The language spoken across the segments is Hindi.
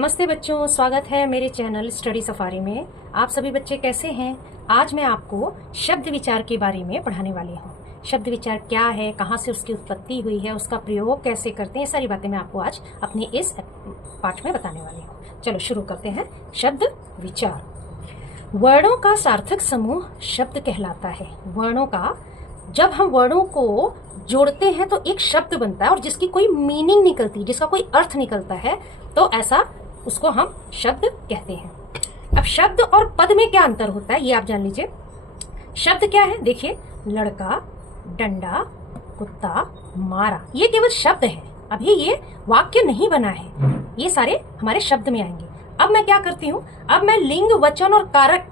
नमस्ते बच्चों, स्वागत है मेरे चैनल स्टडी सफारी में। आप सभी बच्चे कैसे हैं? आज मैं आपको शब्द विचार के बारे में पढ़ाने वाली हूँ। शब्द विचार क्या है, कहाँ से उसकी उत्पत्ति हुई है, उसका प्रयोग कैसे करते हैं, ये सारी बातें मैं आपको आज अपने इस पाठ में बताने वाली हूँ। चलो शुरू करते हैं। शब्द विचार। वर्णों का सार्थक समूह शब्द कहलाता है। वर्णों का, जब हम वर्णों को जोड़ते हैं तो एक शब्द बनता है और जिसकी कोई मीनिंग निकलती है, जिसका कोई अर्थ निकलता है, तो ऐसा उसको हम शब्द कहते हैं। अब शब्द और पद में क्या अंतर होता है ये आप जान लीजिए। शब्द क्या है? देखिए, लड़का, डंडा, कुत्ता, मारा, ये केवल शब्द है। अभी ये वाक्य नहीं बना है, ये सारे हमारे शब्द में आएंगे। अब मैं क्या करती हूँ, अब मैं लिंग, वचन और कारक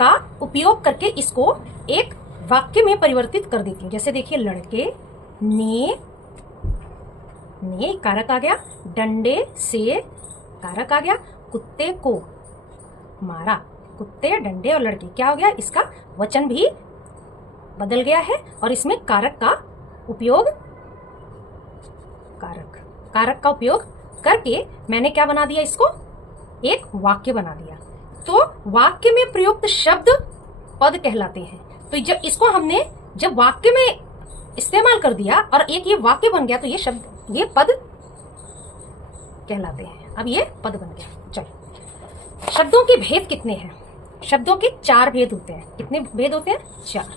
का उपयोग करके इसको एक वाक्य में परिवर्तित कर देती हूँ। जैसे देखिए, लड़के ने कारक आ गया, डंडे से कारक आ गया, कुत्ते को मारा। कुत्ते, डंडे और लड़के क्या हो गया, इसका वचन भी बदल गया है और इसमें कारक का उपयोग, कारक का उपयोग करके मैंने क्या बना दिया, इसको एक वाक्य बना दिया। तो वाक्य में प्रयुक्त शब्द पद कहलाते हैं। तो जब इसको हमने जब वाक्य में इस्तेमाल कर दिया और एक ये वाक्य बन गया, तो ये शब्द, ये पद कहलाते हैं। अब ये पद बन गया। चलो, शब्दों के भेद कितने हैं? शब्दों के 4 भेद होते हैं। कितने भेद होते हैं? 4।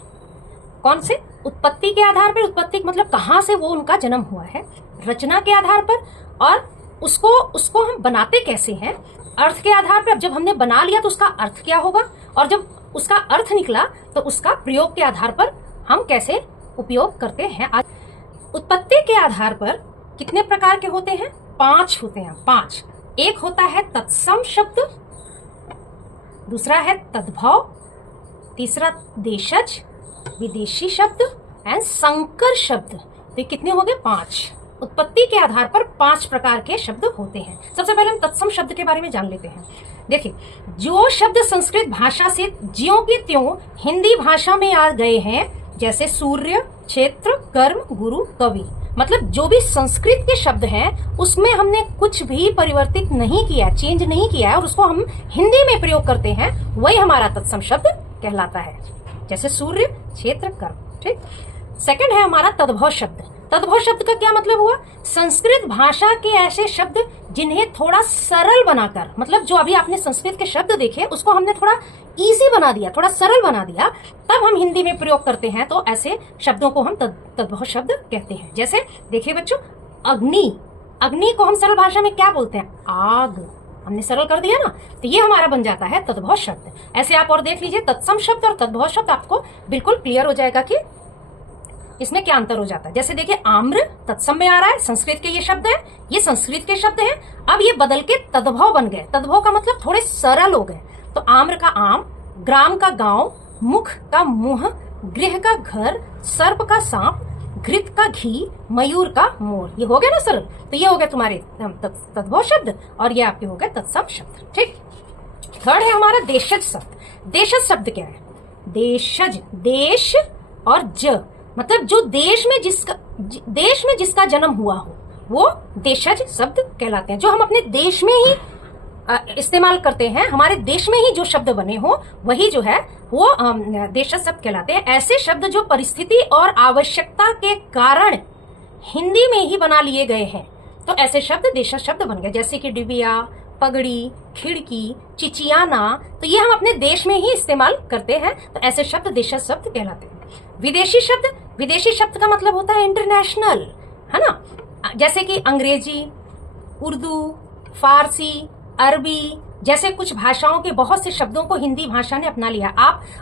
कौन से? उत्पत्ति के आधार पर, उत्पत्ति मतलब कहाँ से वो उनका जन्म हुआ है, रचना के आधार पर, और उसको हम बनाते कैसे हैं, अर्थ के आधार पर। जब हमने बना लिया तो उसका अर्थ क्या होगा, और जब उसका अर्थ निकला तो उसका प्रयोग के आधार पर हम कैसे उपयोग करते हैं। उत्पत्ति के आधार पर कितने प्रकार के होते हैं? 5 होते हैं। 5। एक होता है तत्सम शब्द, दूसरा है तद्भव, तीसरा देशज, विदेशी शब्द एंड संकर शब्द। तो कितने हो गए? 5। उत्पत्ति के आधार पर 5 प्रकार के शब्द होते हैं। सबसे पहले हम तत्सम शब्द के बारे में जान लेते हैं। देखिए, जो शब्द संस्कृत भाषा से ज्यों के त्यों हिंदी भाषा में आ गए हैं, जैसे सूर्य, क्षेत्र, कर्म, गुरु, कवि, मतलब जो भी संस्कृत के शब्द हैं उसमें हमने कुछ भी परिवर्तित नहीं किया, चेंज नहीं किया है, और उसको हम हिंदी में प्रयोग करते हैं, वही हमारा तत्सम शब्द कहलाता है। जैसे सूर्य, क्षेत्र, कर्म। ठीक। सेकंड है हमारा तद्भव शब्द। तद्भव शब्द का क्या मतलब हुआ? संस्कृत भाषा के ऐसे शब्द जिन्हें थोड़ा सरल बनाकर, मतलब जो अभी आपने संस्कृत के शब्द देखे उसको हमने थोड़ा इजी बना दिया, थोड़ा सरल बना दिया, तब हम हिंदी में प्रयोग करते हैं, तो ऐसे शब्दों को हम तद्भव शब्द कहते हैं। जैसे देखिए बच्चों, अग्नि, अग्नि को हम सरल भाषा में क्या बोलते हैं? आग। हमने सरल कर दिया ना, तो ये हमारा बन जाता है तद्भव शब्द। ऐसे आप और देख लीजिए, तत्सम शब्द और तद्भव शब्द, आपको बिल्कुल क्लियर हो जाएगा कि इसमें क्या अंतर हो जाता है। जैसे देखिए, आम्र तत्सम में आ रहा है, संस्कृत के ये शब्द है, ये संस्कृत के शब्द है, अब ये बदल के तद्भव बन गए। तद्भव का मतलब थोड़े सरल हो गए। तो आम्र का आम, ग्राम का गांव, मुख का मुंह, गृह का घर, सर्प का सांप, घृत का घी, मयूर का मोर। ये हो गया ना सरल, तो ये हो गए तुम्हारे तद्भव शब्द और ये आपके हो गए तत्सम शब्द। ठीक। थर्ड है हमारा देशज शब्द। देशज शब्द क्या है? देशज, देश और ज, मतलब जो देश में जिसका जन्म हुआ हो, वो देशज शब्द कहलाते हैं। जो हम अपने देश में ही इस्तेमाल करते हैं, हमारे देश में ही जो शब्द बने हो, वही जो है वो देशज शब्द कहलाते हैं। ऐसे शब्द जो परिस्थिति और आवश्यकता के कारण हिंदी में ही बना लिए गए हैं, तो ऐसे शब्द देशज शब्द बन गए। जैसे कि डिबिया, पगड़ी, खिड़की, चिचियाना, तो ये हम अपने देश में ही इस्तेमाल करते हैं, तो ऐसे शब्द देशज शब्द कहलाते हैं। विदेशी शब्द, विदेशी शब्द का मतलब होता है इंटरनेशनल, है ना। जैसे कि अंग्रेजी, उर्दू, फारसी, अरबी जैसे कुछ भाषाओं के बहुत से शब्दों को हिंदी भाषा ने अपना लिया।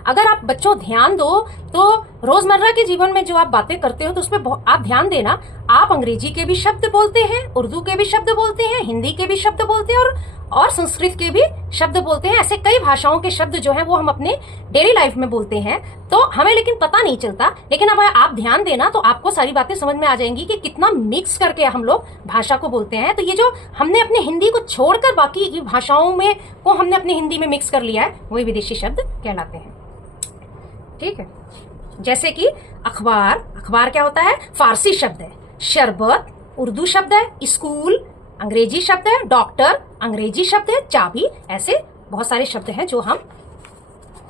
अगर आप बच्चों ध्यान दो तो रोजमर्रा के जीवन में जो आप बातें करते हो तो उसमें आप ध्यान देना, आप अंग्रेजी के भी शब्द बोलते हैं, उर्दू के भी शब्द बोलते हैं, हिंदी के भी शब्द बोलते हैं और संस्कृत के भी शब्द बोलते हैं। ऐसे कई भाषाओं के शब्द जो हैं वो हम अपने डेली लाइफ में बोलते हैं, तो हमें लेकिन पता नहीं चलता। लेकिन अब आप ध्यान देना तो आपको सारी बातें समझ में आ जाएंगी कि कितना मिक्स करके हम लोग भाषा को बोलते हैं। तो ये जो हमने अपने हिंदी को छोड़कर बाकी की भाषाओं में को हमने अपने हिंदी में मिक्स कर लिया है, वही विदेशी शब्द कहलाते हैं। ठीक है। जैसे कि अखबार, अखबार क्या होता है? फारसी शब्द है। शरबत उर्दू शब्द है। स्कूल अंग्रेजी शब्द है। डॉक्टर अंग्रेजी शब्द है, चाबी, ऐसे बहुत सारे शब्द हैं जो हम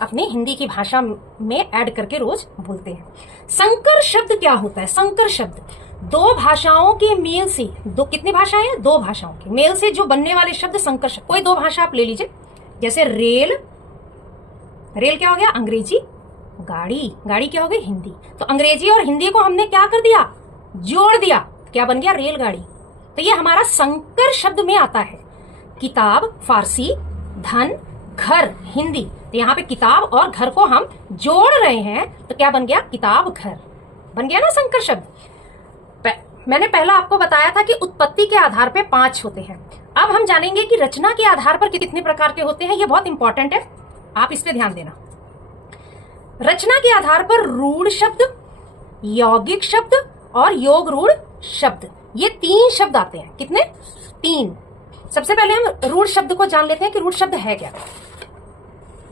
अपनी हिंदी की भाषा में ऐड करके रोज बोलते हैं। संकर शब्द क्या होता है? संकर शब्द दो भाषाओं के मेल से, दो कितनी भाषाएं हैं? दो भाषाओं के मेल से जो बनने वाले शब्द संकर शब्द। कोई दो भाषा आप ले लीजिए, जैसे रेल, रेल क्या हो गया? अंग्रेजी। गाड़ी, गाड़ी क्या हो गई? हिंदी। तो अंग्रेजी और हिंदी को हमने क्या कर दिया? जोड़ दिया, क्या बन गया? रेलगाड़ी। तो ये हमारा संकर शब्द में आता है। किताब फारसी, धन, घर हिंदी। तो यहाँ पे किताब और घर को हम जोड़ रहे हैं तो क्या बन गया? किताब घर बन गया ना संकर शब्द। मैंने पहला आपको बताया था कि उत्पत्ति के आधार पे 5 होते हैं। अब हम जानेंगे कि रचना के आधार पर कितने प्रकार के होते हैं। ये बहुत इंपॉर्टेंट है, आप इस पे ध्यान देना। रचना के आधार पर रूढ़ शब्द, यौगिक शब्द और योग रूढ़ शब्द, ये 3 शब्द आते हैं। कितने? 3। सबसे पहले हम रूढ़ शब्द को जान लेते हैं कि रूढ़ शब्द है क्या।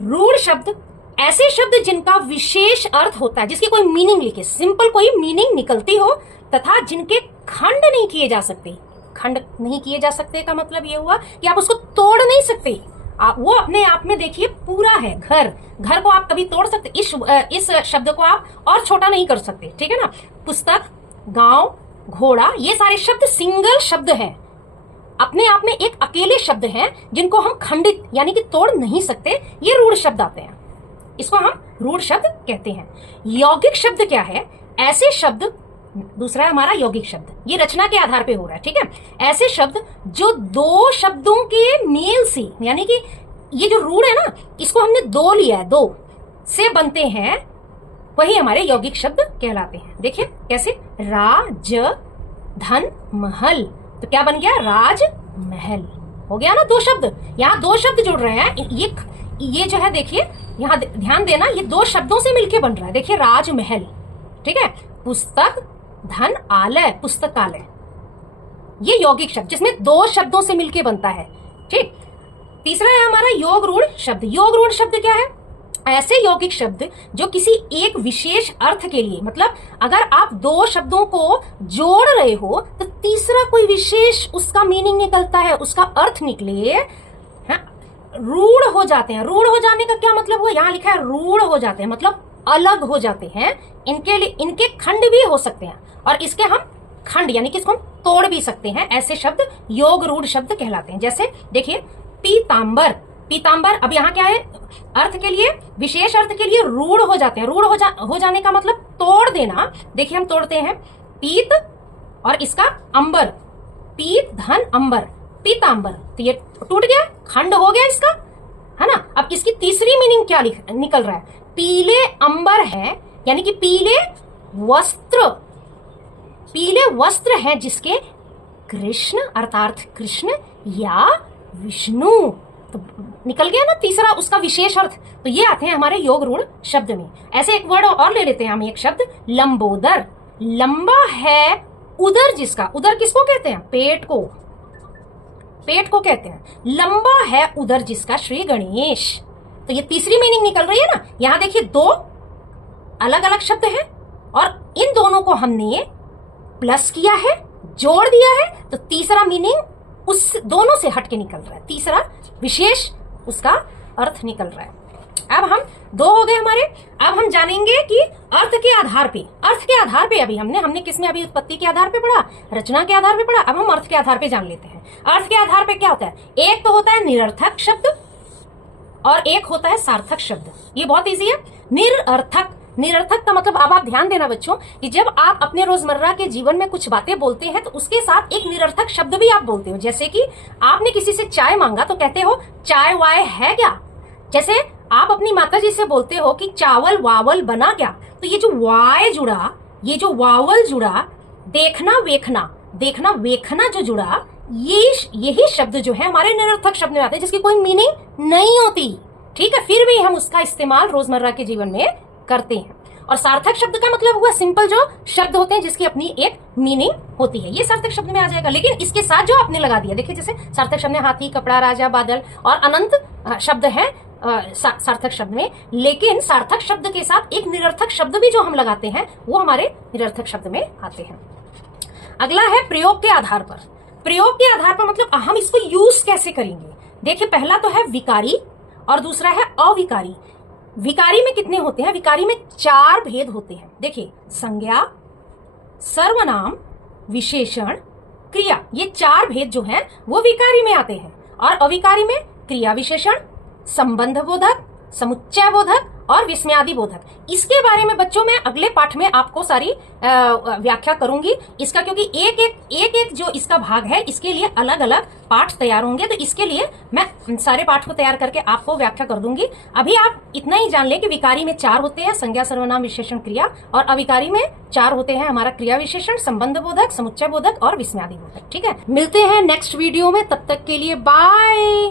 रूढ़ शब्द ऐसे शब्द जिनका विशेष अर्थ होता है, जिसकी कोई मीनिंग लिखे, सिंपल कोई मीनिंग निकलती हो, तथा जिनके खंड नहीं किए जा सकते। खंड नहीं किए जा सकते का मतलब ये हुआ कि आप उसको तोड़ नहीं सकते। आप वो अपने आप में देखिए पूरा है। घर, घर को आप कभी तोड़ सकते, इस शब्द को आप और छोटा नहीं कर सकते, ठीक है ना। पुस्तक, गांव, घोड़ा, ये सारे शब्द सिंगल शब्द हैं, अपने आप में एक अकेले शब्द हैं जिनको हम खंडित यानी कि तोड़ नहीं सकते। ये रूढ़ शब्द आते हैं, इसको हम रूढ़ शब्द कहते हैं। यौगिक शब्द क्या है? ऐसे शब्द, दूसरा है हमारा यौगिक शब्द, ये रचना के आधार पे हो रहा है, ठीक है। ऐसे शब्द जो दो शब्दों के मेल से, यानी कि ये जो रूढ़ है ना, इसको हमने दो लिया है, दो से बनते हैं, वही हमारे यौगिक शब्द कहलाते हैं। देखिए कैसे? राज, धन, महल, तो क्या बन गया? राज महल हो गया ना। 2 शब्द, यहाँ 2 शब्द जुड़ रहे हैं। ये जो है देखिए, यहाँ ध्यान देना, ये 2 शब्दों से मिलके बन रहा है। देखिए राज महल, ठीक है। पुस्तक, धन, आलय, पुस्तकालय, ये यौगिक शब्द जिसमें 2 शब्दों से मिलके बनता है, ठीक। तीसरा है हमारा योग रूढ़ शब्द। योग रूढ़ शब्द क्या है? ऐसे यौगिक शब्द जो किसी एक विशेष अर्थ के लिए, मतलब अगर आप 2 शब्दों को जोड़ रहे हो तो तीसरा कोई विशेष उसका मीनिंग निकलता है, उसका अर्थ निकले, रूढ़ हो जाते हैं। रूढ़ हो जाने का क्या मतलब हुआ? यहाँ लिखा है रूढ़ हो जाते हैं, मतलब अलग हो जाते हैं। इनके लिए इनके खंड भी हो सकते हैं और इसके हम खंड यानी कि इसको हम तोड़ भी सकते हैं। ऐसे शब्द योग रूढ़ शब्द कहलाते हैं। जैसे देखिए पीतांबर, पीतांबर, अब यहाँ क्या है? अर्थ के लिए, विशेष अर्थ के लिए रूढ़ हो जाते हैं। रूढ़ हो जाने का मतलब तोड़ देना। देखिए हम तोड़ते हैं पीत और इसका अंबर, पीत, धन, अंबर, पीतांबर, तो ये टूट गया, खंड हो गया इसका, है ना। अब इसकी तीसरी मीनिंग क्या निकल रहा है? पीले अंबर है, यानी कि पीले वस्त्र, पीले वस्त्र हैं जिसके कृष्ण अर्थात कृष्ण या विष्णु, तो निकल गया ना तीसरा उसका विशेष अर्थ। तो ये आते हैं हमारे योग रूढ़ शब्द में। ऐसे एक वर्ड और ले लेते हैं हम, एक शब्द लंबोदर। लंबा है उदर जिसका, उदर किसको कहते हैं? पेट को, पेट को कहते हैं। लंबा है उदर जिसका श्री गणेश, तो ये तीसरी मीनिंग निकल रही है ना। यहां देखिए 2 अलग अलग शब्द हैं और इन दोनों को हमने प्लस किया है, जोड़ दिया है, तो तीसरा मीनिंग उस दोनों से हटके निकल रहा है, तीसरा विशेष उसका अर्थ निकल रहा है। अब हम 2 हो गए हमारे। अब हम जानेंगे कि अर्थ के आधार पे, अर्थ के आधार पे अभी हमने किसमें अभी उत्पत्ति के आधार पे पढ़ा, रचना के आधार पे पढ़ा। अब हम अर्थ के आधार पे जान लेते हैं। अर्थ के आधार पे क्या होता है? एक तो होता है निरर्थक शब्द और एक होता है सार्थक शब्द। ये बहुत इजी है। निरर्थक, निरर्थक का मतलब, अब आप ध्यान देना बच्चों कि जब आप अपने रोजमर्रा के जीवन में कुछ बातें बोलते हैं तो उसके साथ एक निरर्थक शब्द भी आप बोलते हो। जैसे कि आपने किसी से चाय मांगा तो कहते हो चाय वाय है क्या। जैसे आप अपनी माता जी से बोलते हो कि चावल वावल बना क्या, तो ये जो वाय जुड़ा, ये जो वावल जुड़ा, देखना वेखना, देखना वेखना जो जुड़ा, यही शब्द जो है हमारे निरर्थक शब्द में आते हैं जिसकी कोई मीनिंग नहीं होती, ठीक है, फिर भी हम उसका इस्तेमाल रोजमर्रा के जीवन में करते हैं। और सार्थक शब्द का मतलब हुआ सिंपल जो शब्द होते हैं जिसकी अपनी एक मीनिंग होती है, ये सार्थक शब्द में आ जाएगा। लेकिन इसके साथ जो आपने लगा दिया, देखिए जैसे सार्थक शब्द में हाथी, कपड़ा, राजा, बादल और अनंत शब्द है सार्थक शब्द में, लेकिन सार्थक शब्द के साथ एक निरर्थक शब्द भी जो हम लगाते हैं वो हमारे निरर्थक शब्द में आते हैं। अगला है प्रयोग के आधार पर। प्रयोग के आधार पर मतलब हम इसको यूज कैसे करेंगे। देखिए पहला तो है विकारी और दूसरा है अविकारी। विकारी में कितने होते हैं, विकारी में 4 भेद होते हैं। देखिए संज्ञा, सर्वनाम, विशेषण, क्रिया, ये 4 भेद जो हैं वो विकारी में आते हैं। और अविकारी में क्रिया विशेषण, संबंध बोधक, समुच्चय बोधक और विस्मयादि बोधक। इसके बारे में बच्चों मैं अगले पाठ में आपको सारी व्याख्या करूंगी इसका, क्योंकि एक एक जो इसका भाग है इसके लिए अलग अलग पाठ तैयार होंगे। तो इसके लिए मैं सारे पाठ को तैयार करके आपको व्याख्या कर दूंगी। अभी आप इतना ही जान ले कि विकारी में 4 होते हैं, संज्ञा, सर्वनाम, विशेषण, क्रिया, और अविकारी में 4 होते हैं हमारा क्रिया विशेषण, संबंध बोधक, समुच्चय बोधक और विस्मयादि बोधक। ठीक है, मिलते हैं नेक्स्ट वीडियो में, तब तक के लिए बाय।